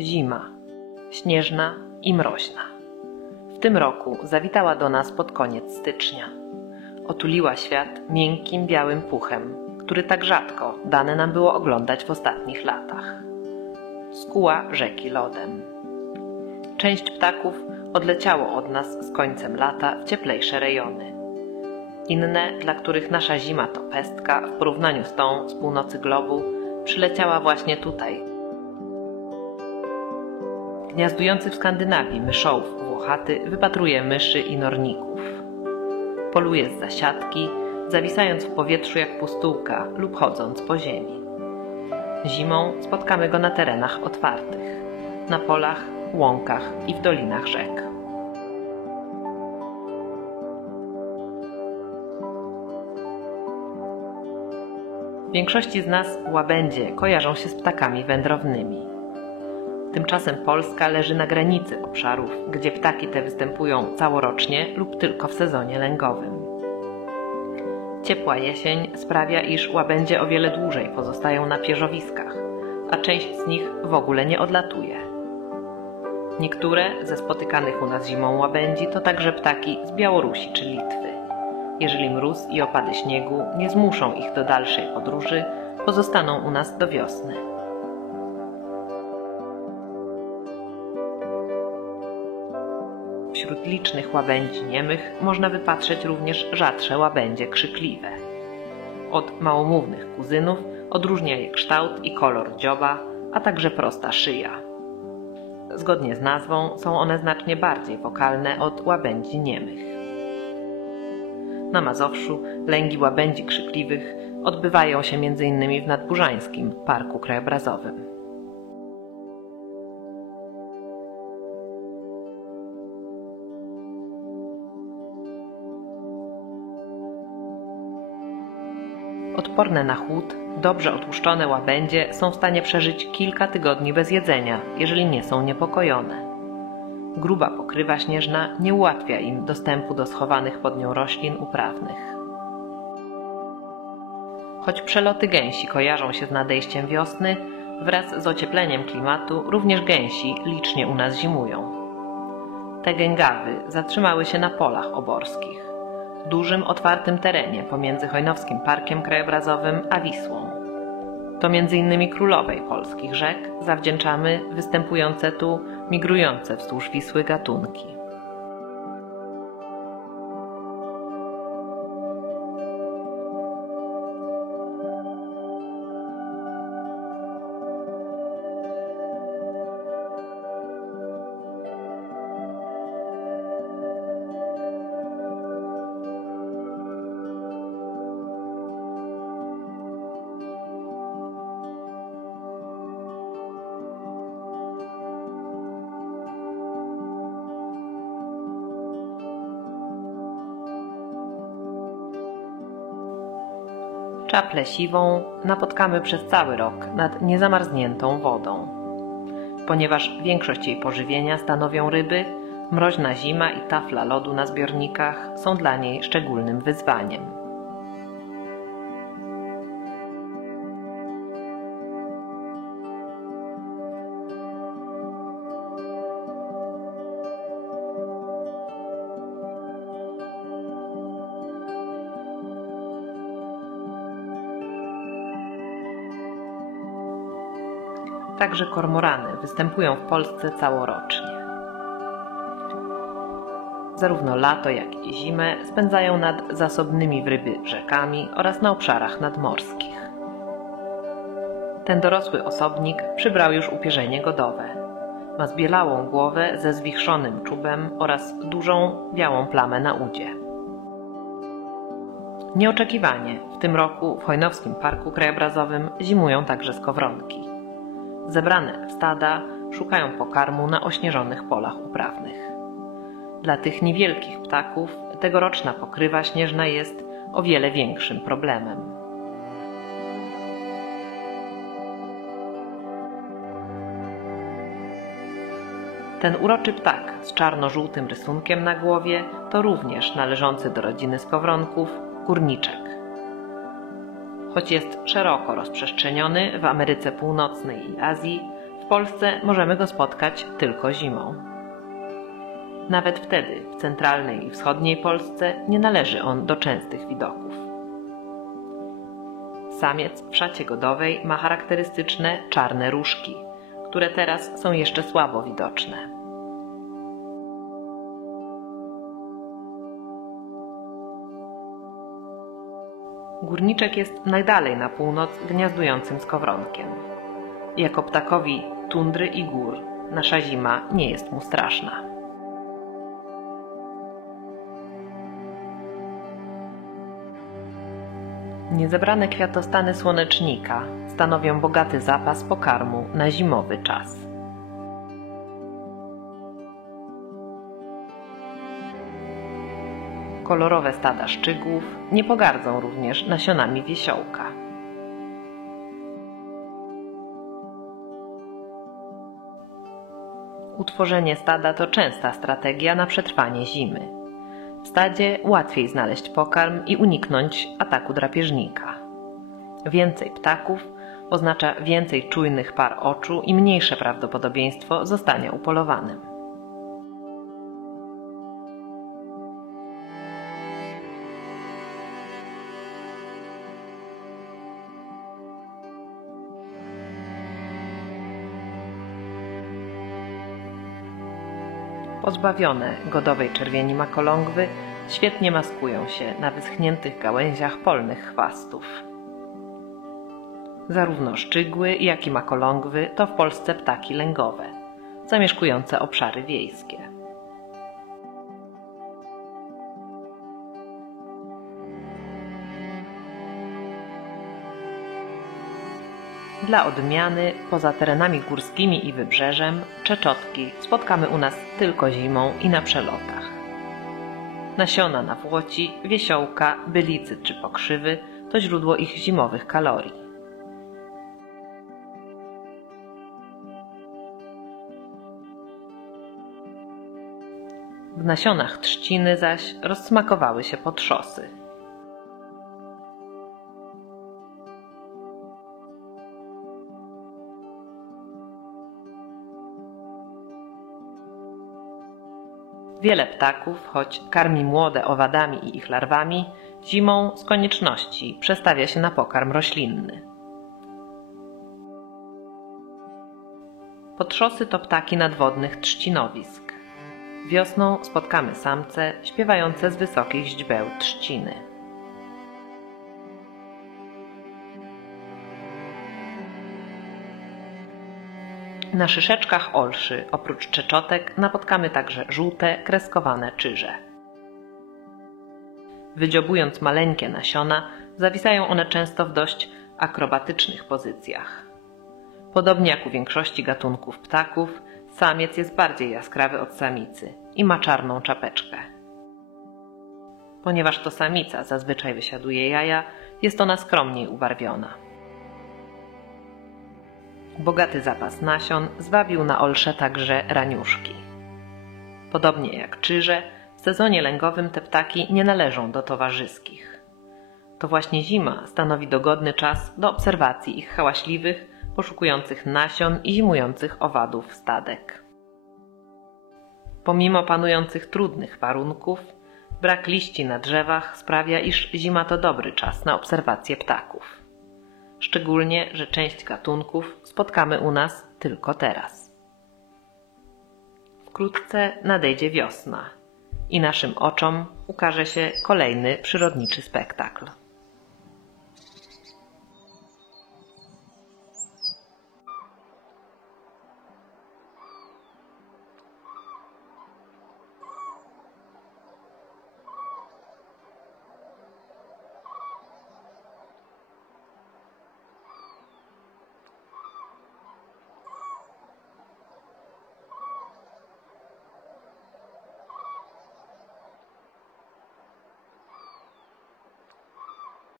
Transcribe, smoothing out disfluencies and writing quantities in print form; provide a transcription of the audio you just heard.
Zima, śnieżna i mroźna. W tym roku zawitała do nas pod koniec stycznia. Otuliła świat miękkim, białym puchem, który tak rzadko dane nam było oglądać w ostatnich latach. Skuła rzeki lodem. Część ptaków odleciało od nas z końcem lata w cieplejsze rejony. Inne, dla których nasza zima to pestka, w porównaniu z tą z północy globu, przyleciała właśnie tutaj. Gniazdujący w Skandynawii myszołów włochaty wypatruje myszy i norników. Poluje z zasiadki, zawisając w powietrzu jak pustułka lub chodząc po ziemi. Zimą spotkamy go na terenach otwartych, na polach, łąkach i w dolinach rzek. Większości z nas łabędzie kojarzą się z ptakami wędrownymi. Tymczasem Polska leży na granicy obszarów, gdzie ptaki te występują całorocznie lub tylko w sezonie lęgowym. Ciepła jesień sprawia, iż łabędzie o wiele dłużej pozostają na pierzowiskach, a część z nich w ogóle nie odlatuje. Niektóre ze spotykanych u nas zimą łabędzi to także ptaki z Białorusi czy Litwy. Jeżeli mróz i opady śniegu nie zmuszą ich do dalszej podróży, pozostaną u nas do wiosny. Wśród licznych łabędzi niemych można wypatrzeć również rzadsze łabędzie krzykliwe. Od małomównych kuzynów odróżnia je kształt i kolor dzioba, a także prosta szyja. Zgodnie z nazwą są one znacznie bardziej wokalne od łabędzi niemych. Na Mazowszu lęgi łabędzi krzykliwych odbywają się m.in. w Nadburzańskim Parku Krajobrazowym. Odporne na chłód, dobrze otłuszczone łabędzie są w stanie przeżyć kilka tygodni bez jedzenia, jeżeli nie są niepokojone. Gruba pokrywa śnieżna nie ułatwia im dostępu do schowanych pod nią roślin uprawnych. Choć przeloty gęsi kojarzą się z nadejściem wiosny, wraz z ociepleniem klimatu również gęsi licznie u nas zimują. Te gęgawy zatrzymały się na polach oborskich, dużym otwartym terenie pomiędzy Hojnowskim Parkiem Krajobrazowym a Wisłą. To m.in. królowej polskich rzek zawdzięczamy występujące tu migrujące wzdłuż Wisły gatunki. Czaplę siwą napotkamy przez cały rok nad niezamarzniętą wodą. Ponieważ większość jej pożywienia stanowią ryby, mroźna zima i tafla lodu na zbiornikach są dla niej szczególnym wyzwaniem. Także kormorany występują w Polsce całorocznie. Zarówno lato, jak i zimę spędzają nad zasobnymi w ryby rzekami oraz na obszarach nadmorskich. Ten dorosły osobnik przybrał już upierzenie godowe. Ma zbielałą głowę ze zwichrzonym czubem oraz dużą, białą plamę na udzie. Nieoczekiwanie w tym roku w Hojnowskim Parku Krajobrazowym zimują także skowronki. Zebrane w stada szukają pokarmu na ośnieżonych polach uprawnych. Dla tych niewielkich ptaków tegoroczna pokrywa śnieżna jest o wiele większym problemem. Ten uroczy ptak z czarno-żółtym rysunkiem na głowie to również należący do rodziny skowronków górniczek. Choć jest szeroko rozprzestrzeniony w Ameryce Północnej i Azji, w W Polsce możemy go spotkać tylko zimą. Nawet wtedy w centralnej i wschodniej Polsce nie należy on do częstych widoków. Samiec w szacie godowej ma charakterystyczne czarne różki, które teraz są jeszcze słabo widoczne. Górniczek jest najdalej na północ gniazdującym skowronkiem. Jako ptakowi tundry i gór nasza zima nie jest mu straszna. Niezebrane kwiatostany słonecznika stanowią bogaty zapas pokarmu na zimowy czas. Kolorowe stada szczygłów nie pogardzą również nasionami wiesiołka. Utworzenie stada to częsta strategia na przetrwanie zimy. W stadzie łatwiej znaleźć pokarm i uniknąć ataku drapieżnika. Więcej ptaków oznacza więcej czujnych par oczu i mniejsze prawdopodobieństwo zostania upolowanym. Pozbawione godowej czerwieni makolągwy świetnie maskują się na wyschniętych gałęziach polnych chwastów. Zarówno szczygły, jak i makolągwy to w Polsce ptaki lęgowe, zamieszkujące obszary wiejskie. Dla odmiany, poza terenami górskimi i wybrzeżem, czeczotki spotkamy u nas tylko zimą i na przelotach. Nasiona nawłoci, wiesiołka, bylicy czy pokrzywy to źródło ich zimowych kalorii. W nasionach trzciny zaś rozsmakowały się potrzosy. Wiele ptaków, choć karmi młode owadami i ich larwami, zimą z konieczności przestawia się na pokarm roślinny. Potrzosy to ptaki nadwodnych trzcinowisk. Wiosną spotkamy samce śpiewające z wysokich źdźbeł trzciny. Na szyszeczkach olszy oprócz czeczotek napotkamy także żółte, kreskowane czyże. Wydziobując maleńkie nasiona, zawisają one często w dość akrobatycznych pozycjach. Podobnie jak u większości gatunków ptaków, samiec jest bardziej jaskrawy od samicy i ma czarną czapeczkę. Ponieważ to samica zazwyczaj wysiaduje jaja, jest ona skromniej ubarwiona. Bogaty zapas nasion zwabił na olsze także raniuszki. Podobnie jak czyże, w sezonie lęgowym te ptaki nie należą do towarzyskich. To właśnie zima stanowi dogodny czas do obserwacji ich hałaśliwych, poszukujących nasion i zimujących owadów stadek. Pomimo panujących trudnych warunków, brak liści na drzewach sprawia, iż zima to dobry czas na obserwację ptaków. Szczególnie, że część gatunków spotkamy u nas tylko teraz. Wkrótce nadejdzie wiosna i naszym oczom ukaże się kolejny przyrodniczy spektakl.